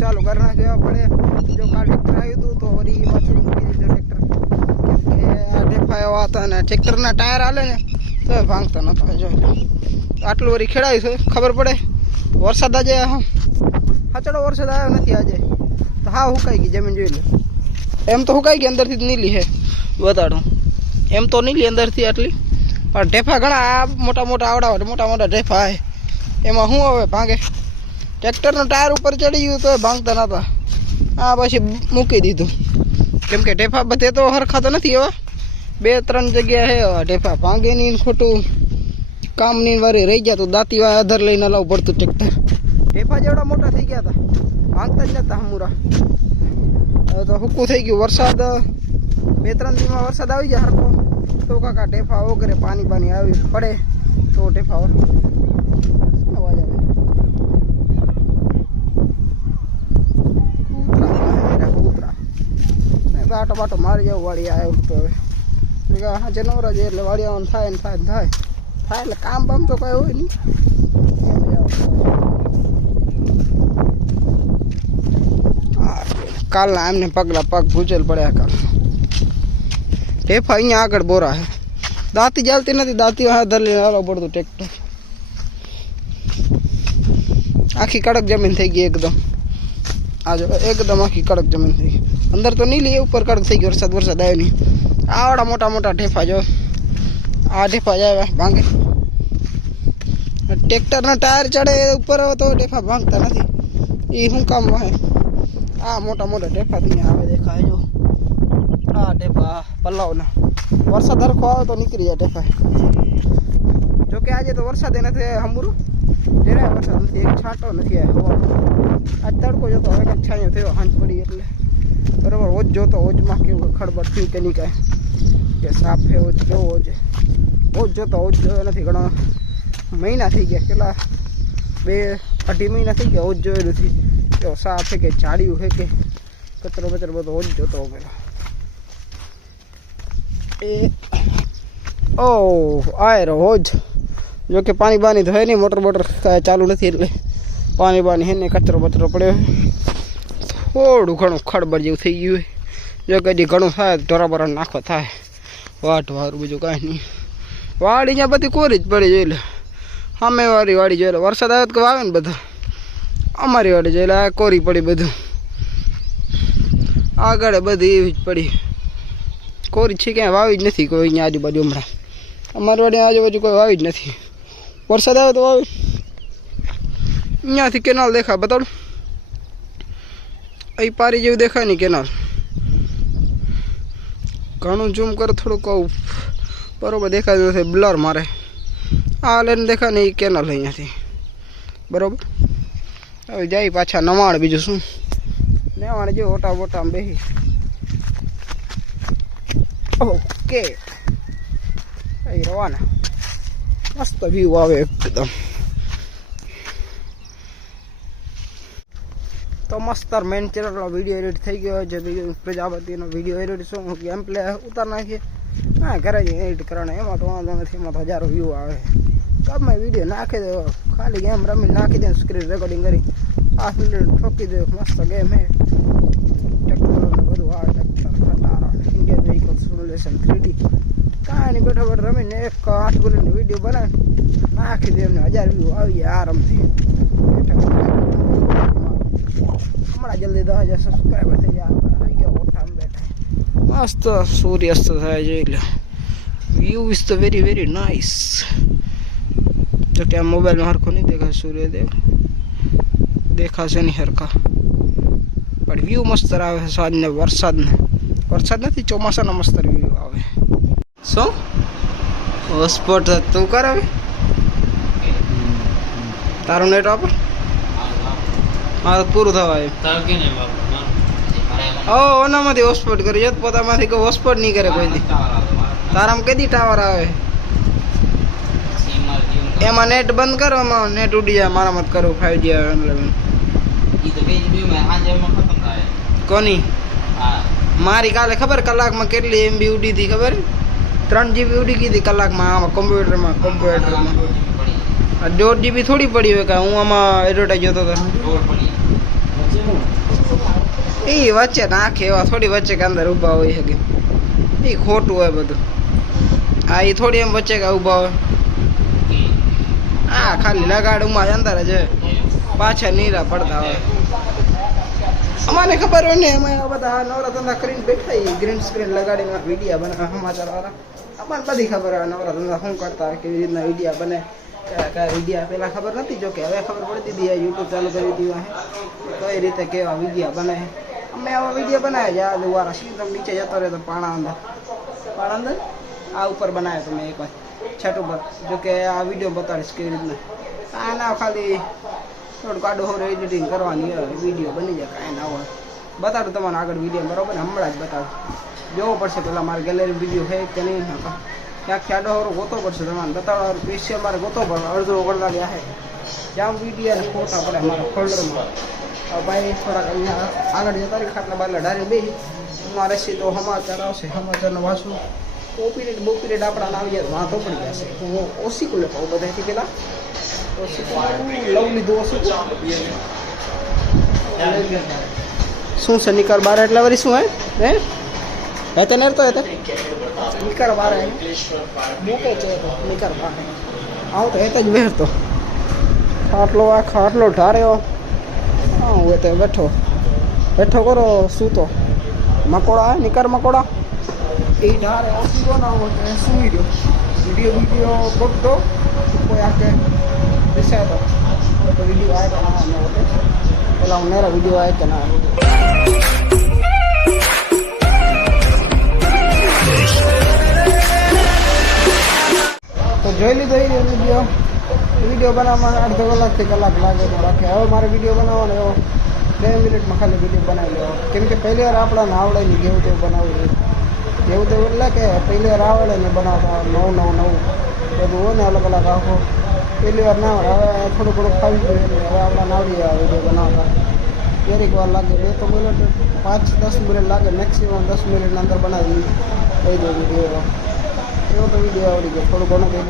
ચાલુ કરી નાખ્યો પડે જો કાલ ટ્રેક્ટર આવ્યું હતું તો વળી પાછું મૂકી દીધું ટ્રેક્ટર કેમ કે આ ઢેફા એવા હતા ને ટ્રેક્ટરના ટાયર હાલે ને, તો ભાંગતા નતા જો આટલું વળી ખેડાયું છે, ખબર પડે? વરસાદ આજે હાચડો વરસાદ આવ્યો નથી આજે. તો હા હુકાઈ ગઈ જમીન જોઈ લે. એમ તો હુકાઈ ગઈ, અંદરથી નીલી હે બતાડું એમ તો નીલી અંદરથી આટલી. પણ ઢેફા ઘણા મોટા મોટા આવડા મોટા મોટા ઢેફા આવે એમાં શું હવે ભાંગે? ટ્રેક્ટરનું ટાયર ઉપર ચડી ગયું તો ભાંગતા નતા. આ પછી મૂકી દીધું. કેમ કે ઢેફા બધે તો હરખા તો નથી એવા બે ત્રણ જગ્યા છે ઢેફા ભાંગે નહીં ખોટું. ખોટું કામની વારી રહી ગયા તો દાંતી અધર લઈને લાવવું પડતું ટ્રેક્ટર. ઢેફા જેવડા મોટા થઈ ગયા હતા ભાંગતા જ નતા હમુરા. હવે તો હુકું થઈ ગયું. વરસાદ, બે ત્રણ દિવસમાં વરસાદ આવી જાય હરખો. તો કાકા ઢેફા વગેરે પાણી પાણી આવી પડે. તો ઢેફા વર- અવાજ આવે કૂતરા કૂતરા ને બાટો બાટો મારી જવું વાળી આવ્યું તો હવે. ભેગા હા જનવરા છે એટલે વાળી આવવાનું થાય ને થાય ને થાય. થાય એટલે કામ બામ તો કઈ હોય નહીં. એમ જ આવવાનું. આ કાલના એમને પગલા પગ ભૂચેલ પડ્યા કાલ. ઢેફા અહીંયા આગળ બોરા છે દાંતી ચાલતી નથી, દાંતી હા ધરલી હાલો પડતું ટ્રેક્ટર. આખી કડક જમીન થઈ ગઈ એકદમ. આ જો એકદમ આખી કડક જમીન થઈ અંદર તો નીલી લઈએ ઉપર કડક થઈ ગયો વરસાદ વરસાદ આવ્યો નહીં. આવડા મોટા મોટા ઢેફા જો. આ ઢેફા જાય ભાંગે. ટ્રેક્ટરના ટાયર ચડે ઉપર તો ઢેફા ભાંગતા નથી. એ શું કામ હોય? આ મોટા મોટા ઢેફા અહીંયા આવે દેખાય જો. આ ઢેફા પલ્લાવના. વરસાદ હરખો આવે તો નીકળી જાય ઢેફા. જો કે આજે તો વરસાદ નથી હમુરું. જરાય વરસાદ નથી, એક છાંટો નથી આવ્યો આજ તડકો જોતો હવે કંઈક છાંયો થયો, હાંજ પડી એટલે. બરાબર, ઓજ જોતો, ઓજમાં કેવું ખડબડ થયું કે નહીં કાંઈ. કે સાફ છે ઓજ કેવો ઓજ. ઓજ જોતો, ઓજ જોયો નથી ઘણો. મહિના થઈ ગયા, કેટલા? બે, અઢી મહિના થઈ ગયા ઓજ જોયો નથી કેવો સાફ છે કે જાડ્યું છે કે, કચરો બચરો બધો ઓજ જોતો પેલો. એ ઓ આયરો, ઓજ. જો કે પાણી બાણી તો હે નહીં, મોટર બોટર ચાલુ નથી એટલે પાણી બાણી હે ને કચરો બચરો પડ્યો થોડું ઘણું ખડબડ જેવું થઈ ગયું હોય જો કદી ઘણું થાય ઢોરા બરા નાખો થાય. વાટ વારું બીજું કાંઈ નહીં. વાડી ત્યાં બધી કોરી જ પડી જોઈ લે. અમે વાળી વાડી જોઈ લે. વરસાદ આવે તો વાવે ને બધા. અમારી વાડી જોઈ લે, આ કોરી પડી બધું. આગળ બધી એવી જ પડી. કોરી છે ક્યાંય વાવી જ નથી કોઈ અહીંયા આજુબાજુ હમણાં. અમારી વાડી આજુબાજુ કોઈ વાવી જ નથી. વરસાદ આવે તો આવે અહીંયાથી કેનાલ દેખાય બતાડો અહીં પારી જેવું દેખાય નહીં કેનાલ. ઘણું ઝૂમ કરો, થોડુંક કહું બરોબર દેખાતું નથી, બ્લર મારે. આ લઈને દેખાય ને એ કેનાલ અહીંયાથી. બરોબર? હવે જાય પાછા નવાણ બીજું શું? નવાણ જો ઓટા બોટા બેસી ઓકે. રવાના. મસ્ત વ્યૂ આવે એકદમ તો મસ્ત મેન ચેનલનો વીડિયો એડિટ થઈ ગયો. છે પ્રજાપતિનો વીડિયો એડિટ શું? ગેમ પ્લે ઉતાર નાખીએ હા, ઘરે જ એડિટ કરવાનો. એમાં તો વાંધો નથી. એમાં તો હજારો વ્યૂ આવે. ગમે વીડિયો નાખી દો ખાલી ગેમ રમી નાખી દે સ્ક્રીન રેકોર્ડિંગ કરી. પાંચ મિનિટ ઠોકી દે મસ્ત ગેમ હે. ટેક્નોલોજી બધું આવે. Tractor ખટારા Indian vehicle simulation three D કાંઈ નહીં બેઠો બેઠો રમીને એક આઠ મિનિટનો વીડિયો બનાવી નાખી દે એમને હજાર વ્યૂ આવી જાય આરામથી હમણાં જલ્દી દસ હજાર સબસ્ક્રાઈબર થઈ જાય આવી ગયા ઓટામાં બેઠા. મસ્ત સૂર્યાસ્ત થાય છે એટલે. વ્યૂ ઇઝ તો વેરી વેરી નાઇસ તો કે આ મોબાઈલમાં હરખો નહીં દેખાય સૂર્યદેવ દેખાશે નહીં હરખા. પણ વ્યૂ મસ્ત આવે છે, સાંજને વરસાદને. વરસાદ નથી, ચોમાસાનો મસ્ત વ્યૂ આવે. શું? હોસ્પોટ તું કરાવે તારું નેટ વાપર મારે પૂરું થવાય ઓ ઓનામાંથી હોસ્પોટ કરી. જત પોતામાંથી કોઈ હોસ્પોટ નહીં કરે કોઈ તારામાં કદી ટાવર આવે? એમાં નેટ બંધ કરો એમાં નેટ ઉડી જાય. મારા મત કરો ફાઈવ જી આવે કોની? મારી કાલે ખબર? કલાકમાં કેટલી એમબી ઉડી હતી ખબર? ત્રણ જીબી ઉડી ગઈ હતી કલાકમાં આમાં કોમ્પ્યુટરમાં કોમ્પ્યુટરમાં દોઢ જીબી થોડી પડી હોય કે હું આમાં એડવર્ટાઈઝ જોતો હતો. એ વચ્ચે નાખે એવા થોડી વચ્ચે કે અંદર ઊભા હોય શકે એ ખોટું હોય બધું. હા એ થોડી એમ વચ્ચે કે ઊભા હોય. હા ખાલી લગાડુમાં જ અંદર જ. પાછા નીરા પડતા હોય. અમારે ખબર હોય ને અમે બધા બધા ધંધા કરીને બેઠા ગ્રીન સ્ક્રીન લગાડીને વિડીયા બનાવે સમાચાર વાળા અમારે બધી ખબર હોય. નવરા ધંધા શું કરતા કેવી રીતના વિડીયા બને, કયા વિડીયા પહેલાં ખબર નથી જો કે, હવે ખબર પડતી હતી યુટ્યુબ ચાલુ કરી દીધું હે કઈ રીતે કેવા વિડીયા બને. અમે આવા વીડિયો બનાવ્યા છે. આ દુવારા તમે નીચે જતો રહે તો પાણા અંદર. પાણા અંદર? આ ઉપર બનાવ્યો તમે એકવાર છત ઉપર. જો કે આ વીડિયો બતાડીશ કેવી રીતના. આના ખાલી થોડુંક કાઢો હોર એડિટિંગ કરવાની હોય. વીડિયો બની જાય, કાંઈ ના હોય. બતાડું તમારો આગળ વીડિયો, બરાબર? હમણાં જ બતાવું જોવો પડશે. પેલા મારે ગેલેરી વીડિયો છે કે નહીં? હા ક્યાંક ખ્યાડો ગોતો પડશે તમારે. બતાવવાનું સ્પેશિયલ મારે ગોતો પડે. અડધો કલાક છે. જ્યાં વીડિયો અને ફોટા પડે મારા ફોલ્ડરમાં ભાઈ, થોડાક અહીંયા આગળ જતા રહી. ખાટલા બાટલા ડારી બે મારે સીધો સમાચાર આવશે. સમાચારનો વાંચું. ઓપીરેટ બોપીરેટ આપણા આવી જાય વાંધો પડી જશે. તો હું ઓછી કુલે પાઉં બધાથી પહેલાં ઓછી લવ લીધું ઓછું? શું છે? નિકાર બાર એટલા વરી શું હે? હે? હે તે નેર તો હે તે નિકાર બાર હે મૂકે છે તો વારે આવું તો હે જ વહેરતો ખાટલો આ ખાટલો ઢાર્યો હા હું તે બેઠો બેઠો કરો સૂતો મકોડા આવે નિકાર મકોડા એ ઢારે ઓછી બનાવો તો સુઈ ગયો વીડિયો વીડિયો બગડો કોઈ આકે દિશા તો તો વીડિયો આવે કે ના પેલા હું નેરા વીડિયો આવે કે ના જોઈ લીધો એ વીડિયો વીડિયો બનાવવામાં અડધો કલાકથી કલાક લાગે તો રાખે હવે મારે વીડિયો બનાવવાનો એવો બે મિનિટમાં ખાલી વીડિયો બનાવી લેવો. કેમ કે પહેલી વાર આપણને આવડે નહીં જેવું તેવું બનાવવું જેવું તેવું એટલે કે પહેલી વાર આવડે ને બનાવતા નવું નવું નવું. બધું હોય ને અલગ અલગ આખો. પહેલી વાર ના આવડે. હવે થોડું ઘણું ખાવી જોઈએ હવે આપણા આવડી જાય વીડિયો બનાવતા. ક્યારેક વાર લાગે, બે તો મિનિટ પાંચ, દસ મિનિટ લાગે. મેક્સિમમ દસ મિનિટની અંદર બનાવી દઈ દો વીડિયો એવો તો વીડિયો આવડી ગયો. થોડું ઘણું